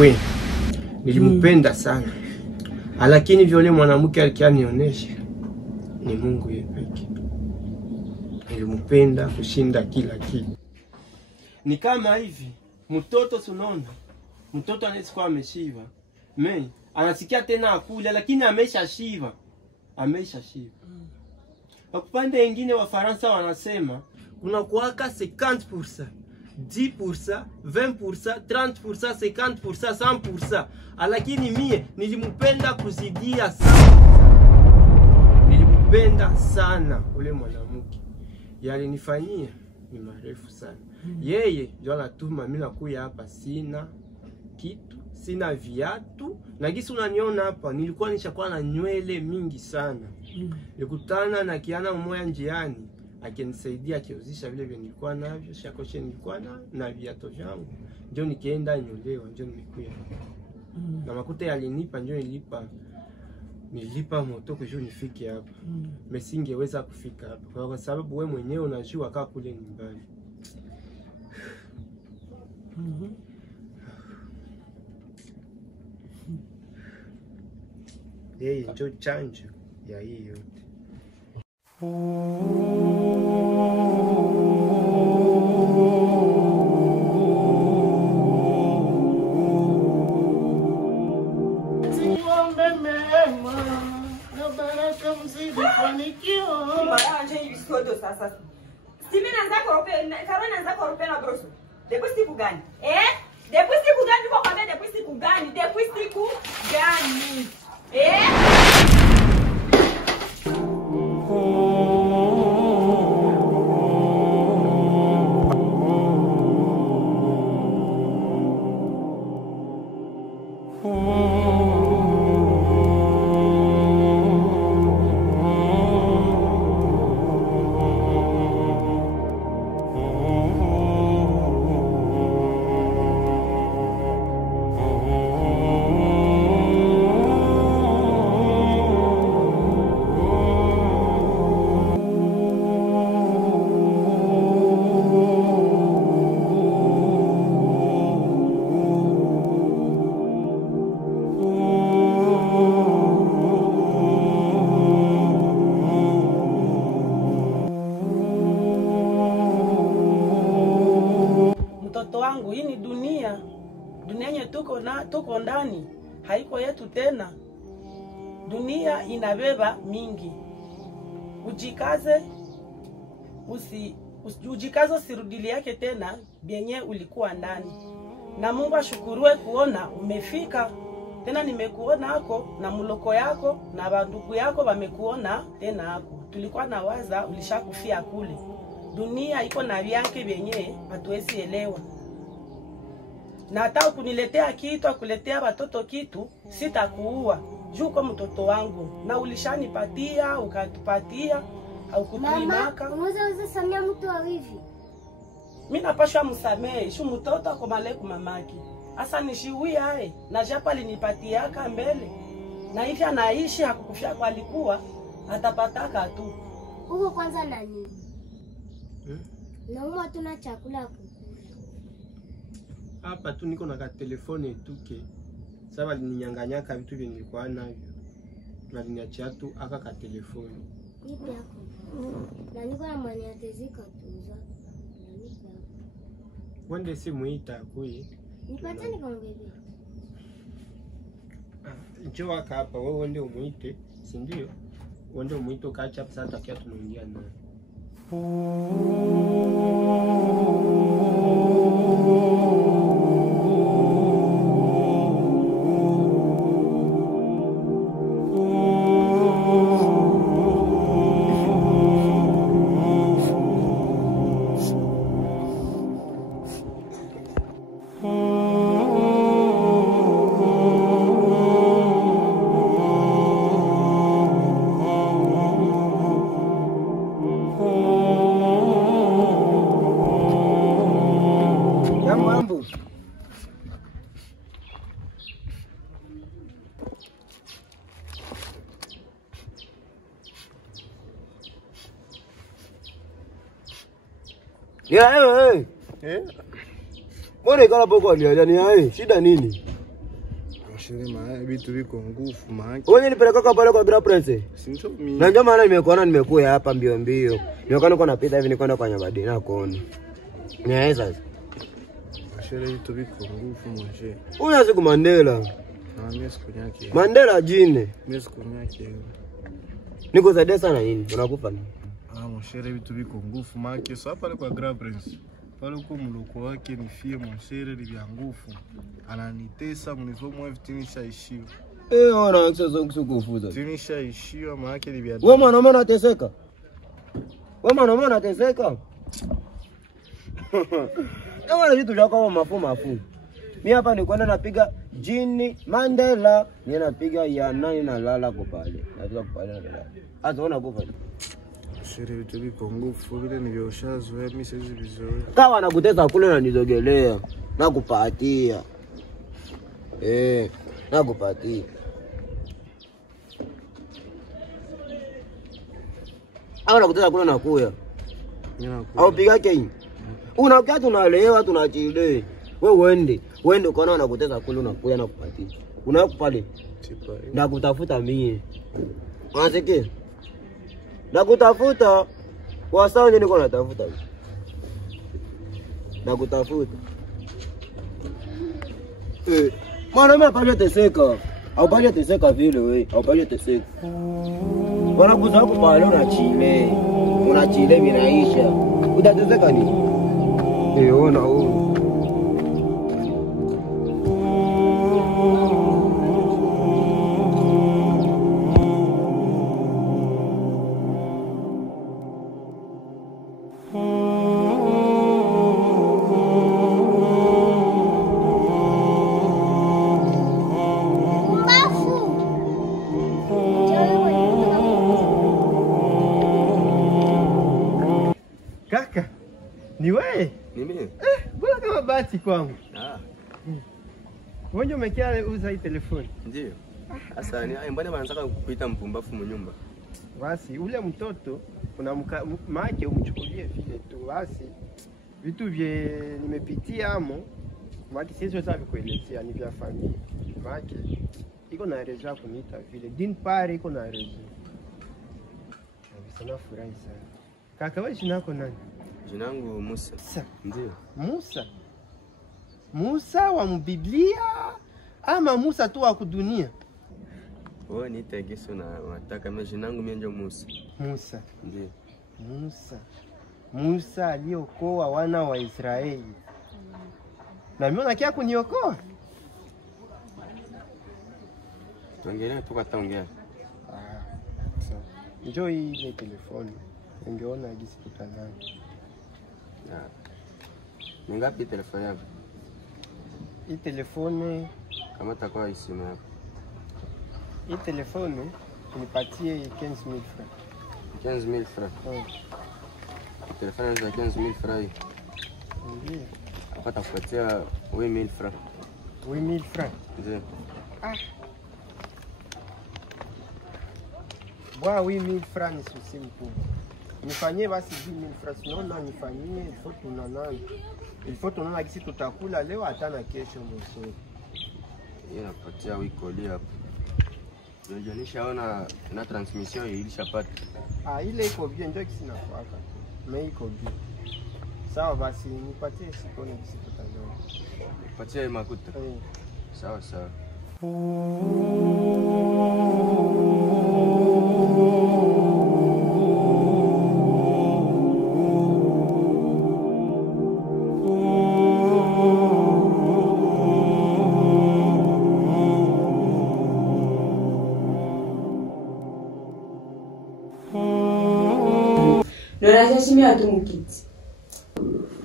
we nilimpenda sana. Lakini vile mwanamke alikianionyesha ni Mungu yeye pekee. Nilimpenda kushinda kila kitu. Ni kama hivi, mtoto tunaona, mtoto anaweza ameshiva. Mimi anasikia tena akula lakini ameshashiva. Ameshashiva. Kwa upande mwingine wa Faransa wanasema kuna kuaka 50%, 10%, 20%, 30%, 50%, 100%. Lakini mie nilimpenda kuzidia sana. Nilimpenda sana ule mwanamke. Yalinifanyia ni marefu sana. Yeye ndio anatuma mimi nakuja hapa sina kitu, sina viatu. Na gisi unaniona hapa nilikuwa nishakuwa na nywele mingi sana. Nilikutana na kiana mmoja njiani akinisaidia akiuzisha vile vile nilikuwa navyo, shakoshe nilikuwa na viatu vyangu. Ndio nikaenda nyolewa, ndio nimekuja. Na makuta yalinipa ndio nilipa moto kujua nifike hapa. Mesingeweza kufika hapa kwa sababu wewe mwenyewe unajua kama kule ni mbali. Yeye ndio chanjo ya hii yote. Sasa Stimi naanza korope na broso. Depuis siku gani? Depuis siku gani kwa kwambia depuis siku gani? Depuis siku gani? Hii ni dunia yenye tuko ndani, haiko yetu tena. Dunia inabeba mingi. Ujikaze, ujikaze usirudili yake tena bienye ulikuwa ndani. Na Mungu ashukuriwe kuona umefika tena, nimekuona hako na muloko yako na bandugu yako wamekuona tena hako. Tulikuwa na waza ulishakufia kule. Dunia iko na vyake vyenye hatuwezi elewa. Na hata kuniletea kitu, akuletea watoto kitu, sitakuua. Juu kwa mtoto wangu. Na ulishanipatia, ukatupatia, au kutuimaka. Mama, unaweza samia mtu wa hivi? Mimi napashwa msamehe, shu mtoto kwa maleku mamaki. Asa nishiwia hae, na japa linipatia aka mbele. Na hivi anaishi hakukufia kwa alikuwa, atapataka tu. Uko kwanza na nini? Na umo tuna chakula kukula. Hapa tu niko na ka telefone tuke. Sasa alininyang'anyaka vitu vyenye nilikuwa navyo. Na aliniachia tu aka ka telefone. Nipe yako. Na niko na mali ya tezika tuza. Na nipe yako. Wende simu itakuye. Nipate nikongebe. Njoo aka hapa wewe wende umuite, si ndio? Wende umuite ukaacha hapa sasa takia tunaongea naye. Mambo. Hey. Mbona ikala poko alialia ni hai? Shida nini? Shirima vitu viko ngufu maana. Wewe nilipeleka pale kwa Grand Prince. Sincho mimi. Na ndio maana nimekuja hapa mbio mbio. Nilikuwa niko napita hivi niko kwa Nyabadi na kuona. Ni sasa. Shirima vitu viko ngufu manje. Huyu siku Mandela. Na mimi siku yake. Mandela jine. Mimi siku yake. Niko zaidi sana nini? Unakufa nini? Mshere vitu viko ngufu maana so hapa kwa Grand Prince. Pale uko mloko wake ni fie mshere ni vya ngufu. Ananitesa mnivomo hivi tinishaishiwa. Ona aksezo kusukufuza. Tinishaishiwa maana ni vya. Wewe mwana mwana ateseka. Wewe mwana mwana ateseka. Kama vitu vyako kama mafu. Mimi hapa ni kwenda napiga jini Mandela, ni napiga ya nani na lala kwa pale. Napiga kwa pale na lala. Hata ona kufa. Shire vitu viko ngufu vile nilioshazoea mimi siwezi vizoea. Kawa anakutesa kule na nizogelea. Nakupatia. Nakupatia. Au nakutesa kule na kuya. Au piga kei. Unakaa tunalewa tunachile. Wewe uende ukaona unakutesa kule unakuya na kupatia. Unakupale. Tipa. Na kutafuta mie. Unasikia? Na kutafuta kwa sawa niko natafuta. Na kutafuta. Mwanaume hapana teseka. Haupani teseka vile wewe, haupani teseka. Bwana kuza kupale unachile. Unachile vinaisha. Utateseka nini? Ona huo. Kaka, ni wewe? Ni mimi. Bwana kama bahati kwangu. Wewe umekia uza hii telefoni? Ndio. Sasa ni mbona wanataka kukuita mpumbafu mnyumba? Basi ule mtoto kuna maji umchukulie vile tu. Basi vitu vye nimepitia amo, maji sisi wote kuelezea ni vya familia. Maji iko na rezo kuniita vile. Din pare iko na rezo. Sana furahi sana. Kaka wewe jina lako nani? Jina langu Musa. Ndio. Musa. Musa wa Biblia ama Musa tu wa kudunia? Wewe ni tegeso na unataka mimi jina langu mimi ndio Musa. Musa. Ndio. Musa aliokoa wana wa Israeli. Na mimi unakia kuniokoa? Tuongelee tukataongea. Sawa. Njoo ile telefoni. Ungeona jinsi tutanana. Ni ngapi telefoni yako? Hii telefoni Kama takuwa isimu yako. hii telefoni nipatie 15,000 francs. 15,000 francs. Telefoni za 15,000 francs. Ndio. Hapa takupatia 8,000 francs. 8,000 francs. Ndio. Bwana 8,000 francs ni susi mkubwa. Nifanyie basi 10,000 francs. Naona nifanyie ilifo tunanana. Ilifo tunanana kisi tutakula leo hata na kesho mwisho. Yeye anapatia wiko lia hapo. Ndio nishaona na transmission ilishapata. Ile iko bien ndio kisi nafuaka. Mimi iko bien. Sawa basi nipatie sikoni kisi tutanana. Patia makuta. Sawa sawa. Nonashashimia tu mkiti.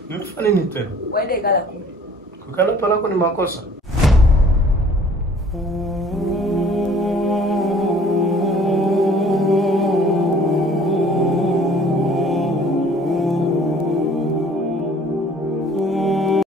Nilifanya nini tena? Wende kala kule. Kukala pala ni makosa.